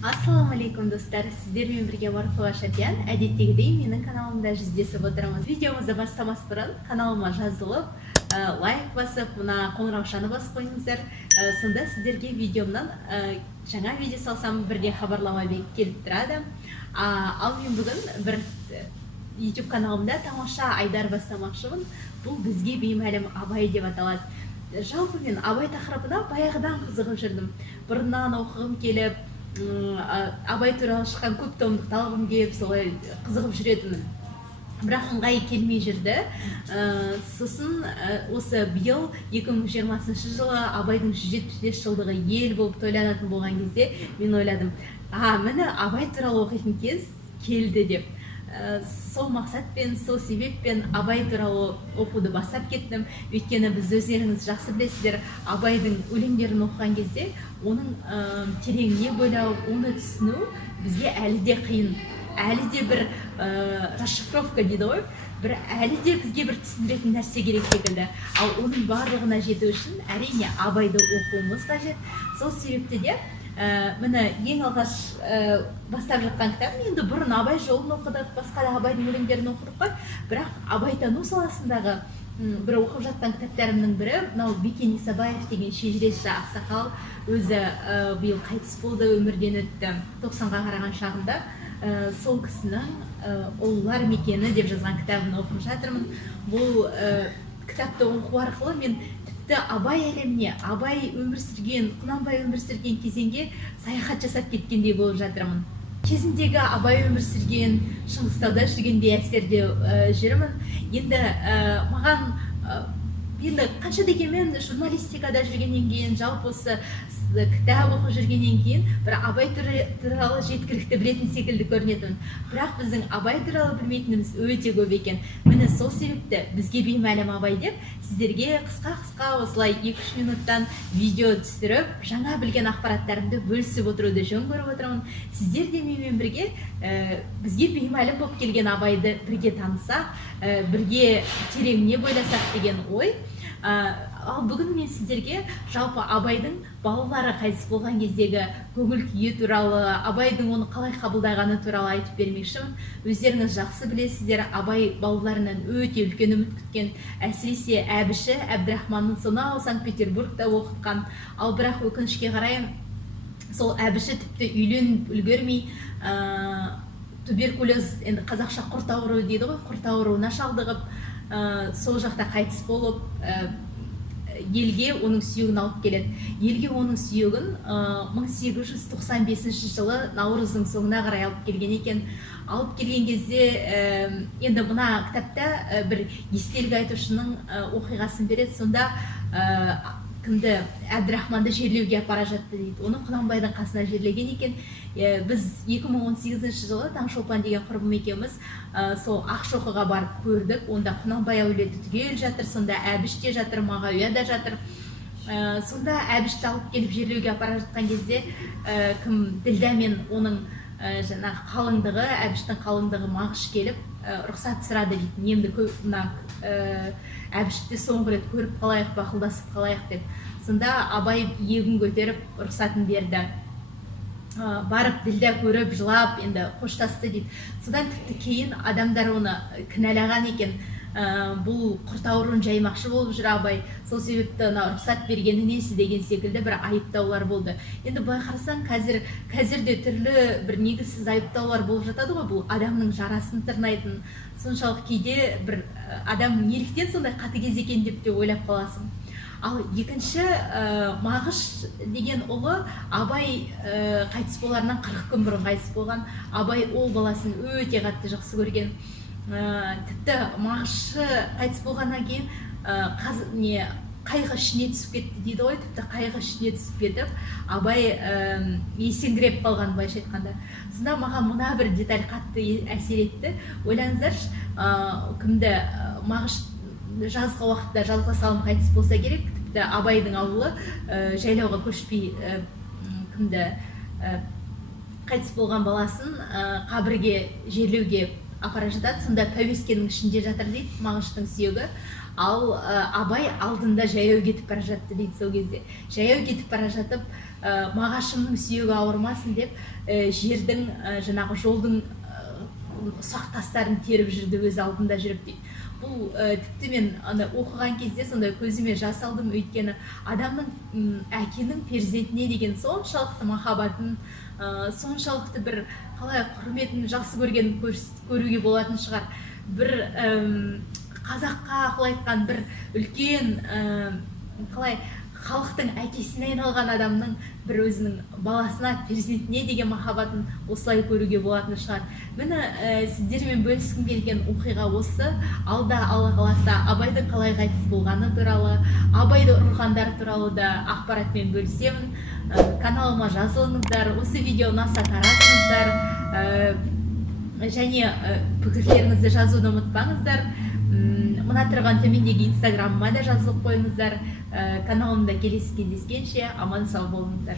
Ассаламу алейкум достар, сіздермен бірге Марфуға Шапиян. Әдеттегідей менің каналымда жүздесіп отырмыз. Видеомызды бастамас бұрын каналыма жазылып, лайк басып, мына қоңыраушаны басып қойыңыздар. Сонда сіздерге видеомнан жаңа видео салсам бірден хабарлама келіп тұрады. Ал мен бүгін бір YouTube каналымда тамаша айдар бастамақшымын. Бұл бізге беймәлім Абай деп аталады. Жалпы мен Абай тақырыбына баяғыдан қызығып жүрдім. Бұрыннан оқығым келіп, Абай туралы шыққан көп томдықты алғым келіп, солай қызығып жүретінмін. Бірақ ыңғайы келмей жүрді. Сосын осы биыл 2020 жылы Абайдың 175 жылдығы ел болып тойланатын болған кезде мен ойладым, міне Абай туралы оқитын кез келді деп. Сол мақсатпен, сол себеппен Абай туралы оқуды бастап кеттім. Өйткені біз өздеріңіз жақсы білесіздер, Абайдың өлеңдерін оқыған кезде оның тереңіне бойлау, оны түсіну бізге әлі де қиын. Әлі де бір расшифровка дейді ғой, әлі де бізге бір түсіндіретін нәрсе керек секілді. Ал оның барлығына жету үшін әрине Абайды оқуымыз қажет. Сол себепті де міне ең алғаш бастап жатқан кітап, енді бұрын Абай жолын оқыдық, басқа да Абайдың өлеңдерін оқыдық қой, бірақ абайтану саласындағы бір оқып жатқан кітаптарымның бірі мынау Бекен Исабаев деген шежіреші ақсақал, өзі биыл қайтыс болды, өмірден өтті 90-ға қараған шағында. Сол кісінің ұлылар мекені деп жазған кітабын оқып жатырмын. Бұл кітапты оқу арқылы мен Абай әлеміне, Абай өмір сүрген, Құнанбай өмір сүрген кезеңге саяхат жасап кеткендей болып жатырмын. Кезіндегі Абай өмір сүрген, Шыңғыстауда жүргендей әсерде жүрмін. Енді маған қанша дегенмен журналистикада жүргеннен кейін, жалпы осы кітап оқып жүргеннен кейін бір Абай туралы жеткілікті білетін секілді көрінетін. Бірақ біздің Абай туралы білмейтініміз өте көп екен. Міне сол себепті бізге беймәлім Абай деп сіздерге қысқа осылай 2-3 минуттан видео түсіріп, жаңа білген ақпараттарымды бөлісіп отыруды жөн көріп отырмын. Сіздер де менімен бірге бізге беймәлім болып келген Абайды бірге танысақ, бірге тереңіне бойласақ деген ой. Ал бүгін мен сіздерге жалпы Абайдың балалары қайтыс болған кездегі көңіл күйі туралы, Абайдың оны қалай қабылдағаны туралы айтып бермекшімін. Өздеріңіз жақсы білесіздер, Абай балаларынан өте үлкен үміт күткен, әсіресе әбіші Әбдірахманның сонау Санкт-Петербургта оқытқан. Ал бірақ өкінішке қарай сол әбіші тіпті үйленіп үлгермей, туберкулез, енді қазақша құрт ауруы дейді ғой, құрт ауруына шалдығып, сол жақта қайтыс болып, елге оның сүйегін алып келеді. Елге оның сүйегін 1895 жылы наурыздың соңына қарай алып келген екен. Алып келген кезде енді мына кітапта бір естелік айтушының оқиғасын береді. Сонда кімді, Әбдірахманды жерлеуге апара жатты дейді. Оны Құнанбайдың қасына жерлеген екен. Біз 2018 жылы Таңшолпан деген құрбым екеуміз сол Ақшоқыға барып көрдік. Онда Құнанбай әулеті түгел жатыр, сонда әбіш те жатыр, Мағауия да жатыр. Сонда әбішті алып келіп жерлеуге апара жатқан кезде Ділдә мен оның жаңағы қалыңдығы, әбіштің қалыңдығы Мағыш келіп рұқсат сұрады дейді. Немді әбішті соңғы рет көріп қалайық, бақылдасып қалайық деп. Сонда Абай иегін көтеріп рұқсатын берді. Барып Ділдә көріп, жылап, енді қоштасты дейді. Содан тіпті кейін адамдар оны кінәлаған екен. Бұл құрт ауруын жаймақшы болып жүр Абай, сол себепті рұқсат бергені несі деген секілді бір айыптаулар болды. Енді былай қарасаң, қазір де түрлі бір негізсіз айыптаулар болып жатады ғой, бұл адамның жарасын тырнайтын. Соншалық кейде бір адам неліктен сондай қатыгез екен деп те ойлап қаласың. Ал екінші Мағыш деген ұлы Абай қайтыс боларынан 40 күн бұрын қайтыс болған. Абай ол баласын өте қатты жақсы көрген. Тіпті Мағышы қайтыс болғаннан кейін қайғы ішіне түсіп кетті дейді ғой, тіпті қайғы ішіне түсіп кетіп, Абай есеңгіреп қалған, былайша айтқанда. Сонда маған мына бір деталь қатты әсер етті. Ойлаңыздаршы, кімді Мағыш жазғы уақытта жазғы салым қайтыс болса керек, тіпті Абайдың ауылы жайлауға көшпей кімді қайтыс болған баласын қабірге жерлеуге апара жатады, сонда пәуескенің ішінде жатыр дейді мағыштың сүйегі. Ал абай алдында жаяу кетіп бара жатты дейді. Сол кезде жаяу кетіп бара жатып, мағашымның сүйегі ауырмасын деп жердің жаңағы жолдың ұсақ тастарын теріп жүрді өз алдында жүріп дейді. Бұл тіпті мен оқыған кезде сондай көзіме жас алдым, өйткені адамның әкенің перзентіне деген соншалықты махаббатын, соншалықты бір қалай құрметін, жақсы көргенін көруге болатын шығар. Бір қазаққа қалай айтқан бір үлкен қалай халықтың әкесіне айналған адамның бір өзінің баласына, перзентіне деген махаббатын осылай көруге болатын шығар. Мені сіздермен бөліскім келген оқиға осы. Алда Алла қаласа Абайдың қалай қайтыс болғаны туралы, Абайды ұрғандар туралы да ақпаратмен бөлісемін. Каналыма жазылыңыздар, осы видео ұнаса таратыңыздар, және пікірлеріңізді жазуды ұмытпаңыздар. Мына тұрған төмендегі инстаграмыма да жазылып қойыңыздар. Каналымда келесі кездескенше аман сау болыңыздар.